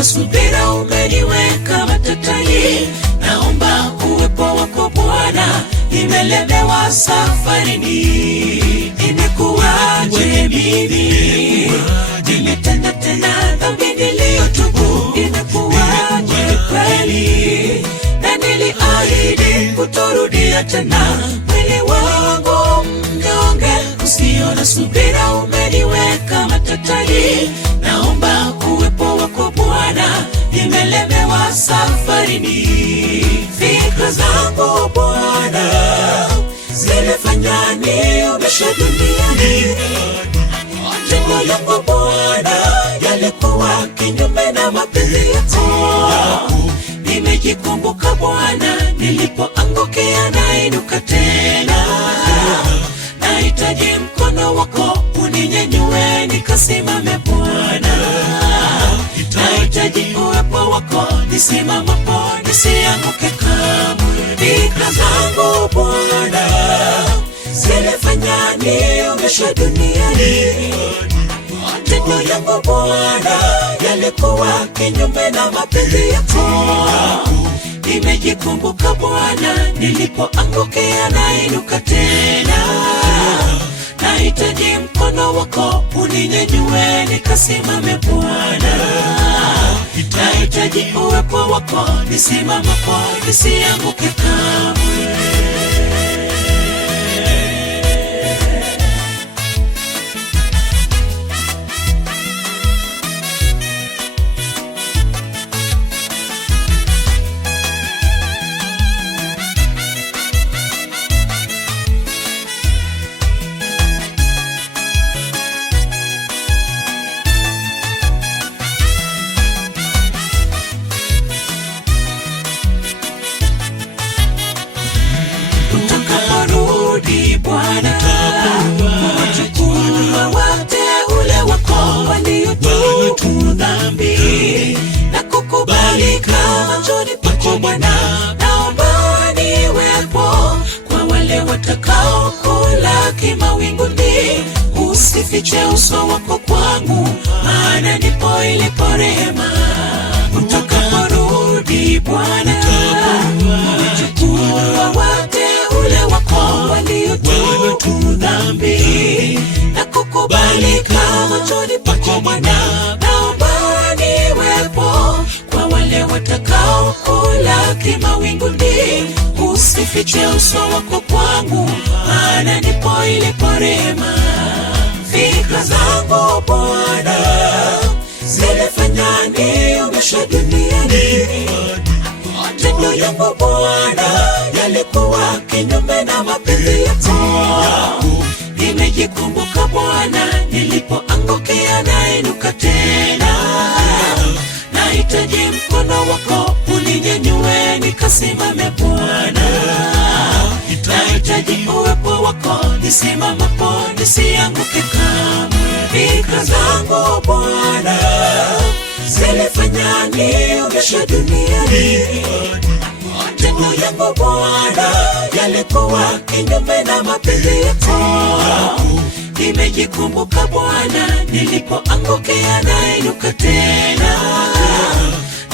na subira umeniweka matatani. Naomba uwepo wako Bwana, nimelemewa safarini. Imekuwaje mimi? Nimetenda tena dhambi niliyotubu. Imekuwaje kweli? Na niliahidi kutorudia tena. Mwili wangu mnyonge usio na subira umeniweka matatani. Naomba uwepo wako Bwana, nimelemewa safarini. Fikra zangu Bwana zilifanya niomeshe duniani. Matendo yangu Bwana yalikuwa kinyume na mapenzi yako. Nimejikumbuka Bwana, nilipoangukia nainuka tena. Nahitaji mkono wako uninyanyue nikasimame Bwana. Nahitaji uwepo wako nisimamapo nisianguke kamwe. Fikra zangu Bwana zilifanya niomeshe duniani. Matendo yangu Bwana yalikuwa kinyume na mapenzi yako. Nimejikumbuka Bwana, nilipoangukia nainuka tena. Nahitaji mkono wako uninyanyue nikasimame Bwana. Nahitaji uwepo wako nisimamapo nisianguke kamwe. Bwana, wachukua wateule wako waliotubu dhambi na kukubalika machoni pako Bwana. Naomba niwepo kwa wale watakao kulaki mawinguni. Usifiche uso wako kwangu, maana ndipo ilipo rehema. Utakaporudi Bwana, wachukua wateule wako waliotubu dhambi na kukubalika machoni pako Bwana. Naomba niwepo kwa wale watakao kulaki mawinguni. Usifiche uso wako kwangu, maana ndipo ilipo rehema. Fikra zangu Bwana zilifanya niomeshe duniani. Matendo yangu Bwana yalikuwa kinyume na mapenzi yako. Nimejikumbuka Bwana, nilipoangukia nainuka tena. Nahitaji mkono wako uninyanyue nikasimame Bwana. Nahitaji uwepo wako nisimamapo nisianguke kamwe. Fikra zangu Bwana zilifanya niomeshe duniani. Matendo yangu Bwana yalikuwa kinyume na mapenzi yako. Nimejikumbuka Bwana, nilipoangukia nainuka tena.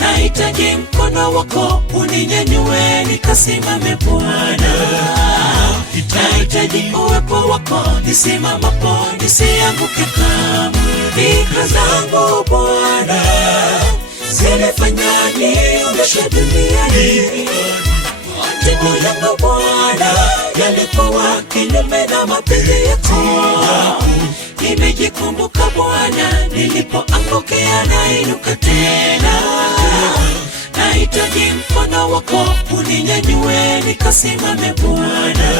Nahitaji mkono wako uninyanyue nikasimame Bwana. Nahitaji uwepo wako nisimamapo nisianguke kamwe. Fikra zangu Bwana zilifanya niomeshe duniani. Matendo yangu Bwana yalikuwa kinyume na mapenzi yako. Nimejikumbuka Bwana, nilipoangukia nainuka tena. Nahitaji mkono wako uninyanyue nikasimame Bwana.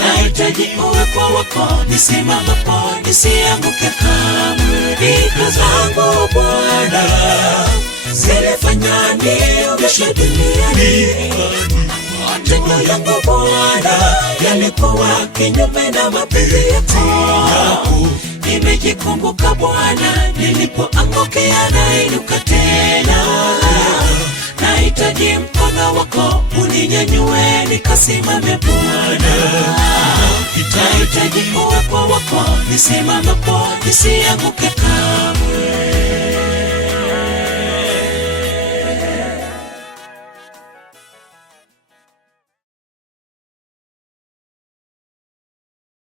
Nahitaji uwepo wako nisimamapo nisianguke kamwe. Fikra zangu Bwana zilifanya niomeshe duniani. Matendo yangu Bwana yalikuwa kinyume na mapenzi yako. Nimejikumbuka Bwana, nilipoangukia nainuka tena. Nahitaji mkono wako uninyanyue nikasimame Bwana. Nahitaji uwepo wako nisimamapo nisianguke kamwe.